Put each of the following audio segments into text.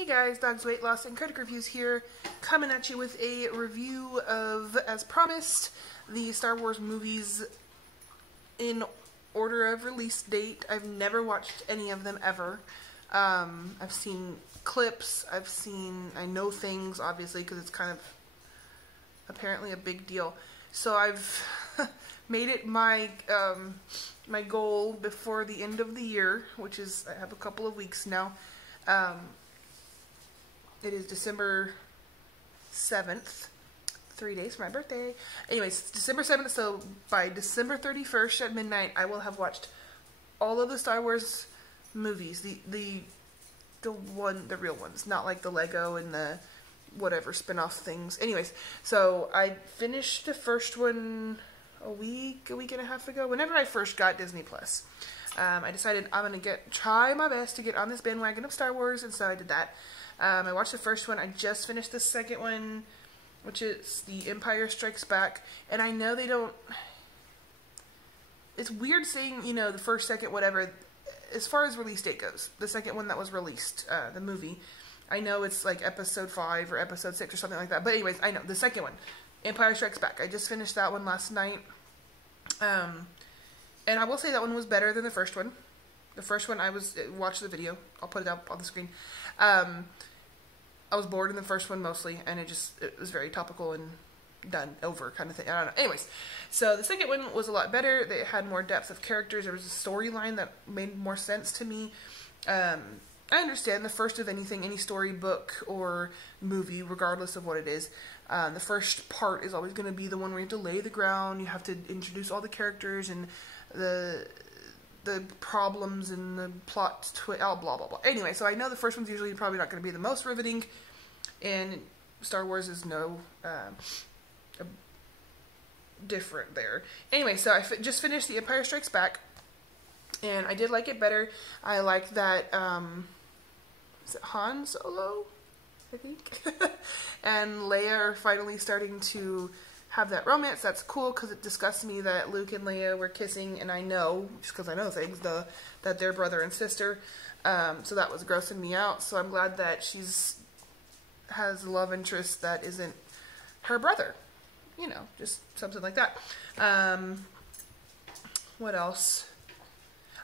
Hey guys, Dog's Weight Loss and Critic Reviews here, coming at you with a review of, as promised, the Star Wars movies in order of release date. I've never watched any of them ever. I've seen clips, I know things, obviously, because it's kind of apparently a big deal. So I've made it my my goal before the end of the year, which is, I have a couple of weeks now. It is December 7th, 3 days for my birthday. Anyways, it's December 7th, so by December 31st at midnight, I will have watched all of the Star Wars movies, the real ones, not like the Lego and the whatever spin-off things. Anyways, so I finished the first one a week and a half ago, whenever I first got Disney Plus. I decided I'm gonna try my best to get on this bandwagon of Star Wars, and so I did that. I watched the first one. I just finished the second one, which is The Empire Strikes Back. And I know they don't... It's weird saying, you know, the first, second, whatever. As far as release date goes, the second one that was released, the movie, I know it's like episode 5 or episode 6 or something like that. But anyways, I know. The second one, Empire Strikes Back. I just finished that one last night. And I will say that one was better than the first one. The first one, watched the video. I'll put it up on the screen. I was bored in the first one mostly, and it was very topical and done, over kind of thing. I don't know. Anyways, so the second one was a lot better. They had more depth of characters. There was a storyline that made more sense to me. I understand the first of anything, any storybook or movie, regardless of what it is. The first part is always going to be the one where you have to lay the ground. You have to introduce all the characters and the problems and the plot blah blah blah. Anyway, so I know the first one's usually probably not going to be the most riveting, and Star Wars is no different there. Anyway, so I just finished The Empire Strikes Back, and I did like it better. I like that is it Han Solo, I think, and Leia are finally starting to have that romance. That's cool, because it disgusts me that Luke and Leia were kissing, and I know, just because I know things, that they're brother and sister. So that was grossing me out. So I'm glad that has a love interest that isn't her brother. You know, just something like that. What else?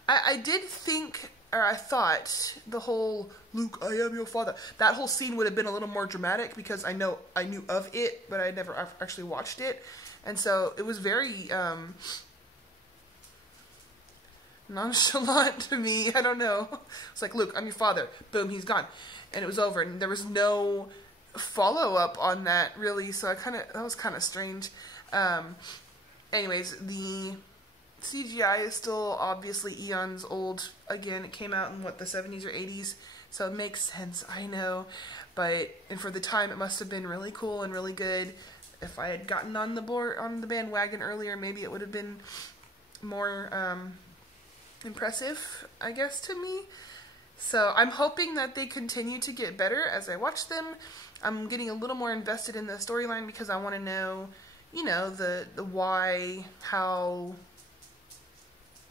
I did think, or I thought, the whole Luke, I am your father, that whole scene would have been a little more dramatic, because I knew of it, but I never actually watched it. And so it was very nonchalant to me. I don't know. It's like, Luke, I'm your father. Boom, he's gone. And it was over. And there was no follow-up on that, really. So that was kind of strange. Anyways, the CGI is still obviously eons old. Again, it came out in, what, the 70s or 80s? So it makes sense, I know. And for the time, it must have been really cool and really good. If I had gotten on the bandwagon earlier, maybe it would have been more impressive, I guess, to me. So I'm hoping that they continue to get better as I watch them. I'm getting a little more invested in the storyline, because I want to know, you know, the why, how,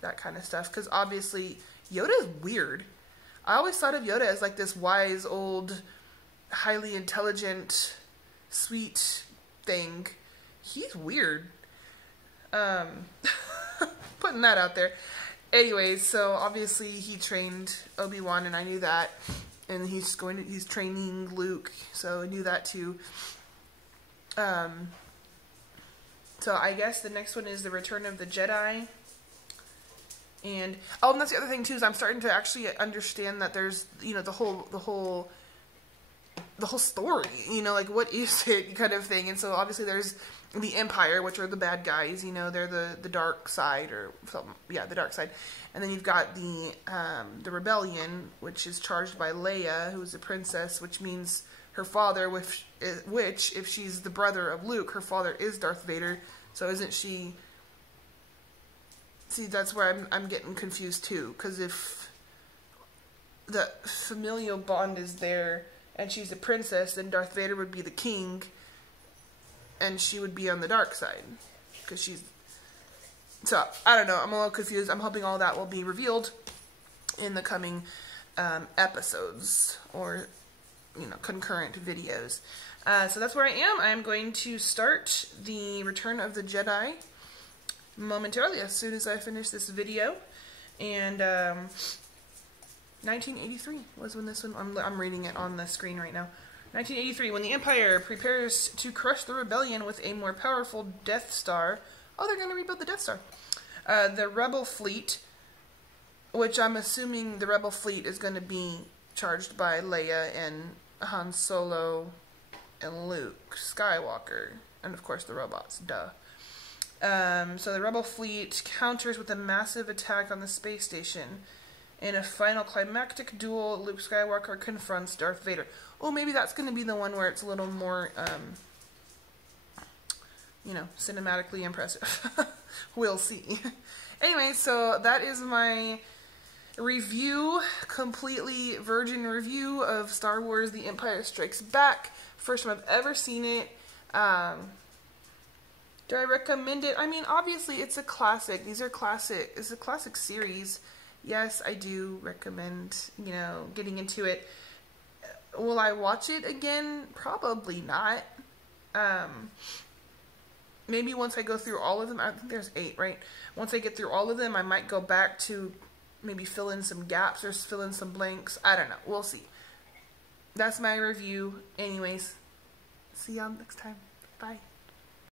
that kind of stuff. Because obviously Yoda is weird. I always thought of Yoda as like this wise, old, highly intelligent, sweet thing. He's weird. Putting that out there. Anyways, so obviously he trained Obi-Wan, and I knew that. And he's training Luke, so I knew that too. So I guess the next one is The Return of the Jedi. And that's the other thing too, is I'm starting to actually understand that there's, you know, the whole story, you know, like, what is it, kind of thing. And so obviously there's the Empire, which are the bad guys, you know, they're the dark side, or something, yeah, the dark side. And then you've got the Rebellion, which is charged by Leia, who is a princess, which means her father, which if she's the brother of Luke, her father is Darth Vader. So isn't she... See, that's where I'm getting confused too, because if the familial bond is there and she's a princess, then Darth Vader would be the king, and she would be on the dark side, because she's... So, I don't know, I'm a little confused. I'm hoping all that will be revealed in the coming episodes, or concurrent videos. So that's where I am. I'm going to start the Return of the Jedi momentarily as soon as I finish this video. And 1983 was when this one, I'm reading it on the screen right now. 1983, when the Empire prepares to crush the rebellion with a more powerful Death Star. Oh, they're going to rebuild the Death Star. The Rebel fleet, which I'm assuming the Rebel fleet is going to be charged by Leia and Han Solo and Luke Skywalker. And of course the robots, duh. So the Rebel fleet counters with a massive attack on the space station. In a final climactic duel, Luke Skywalker confronts Darth Vader. Oh, maybe that's going to be the one where it's a little more, cinematically impressive. We'll see. Anyway, so that is my review, completely virgin review of Star Wars The Empire Strikes Back. First time I've ever seen it. Do I recommend it? I mean, obviously it's a classic. It's a classic series. Yes, I do recommend, getting into it. Will I watch it again? Probably not. Maybe once I go through all of them. I think there's 8, right? Once I get through all of them, I might go back to maybe fill in some gaps or fill in some blanks. I don't know. We'll see. That's my review. Anyways, see y'all next time. Bye.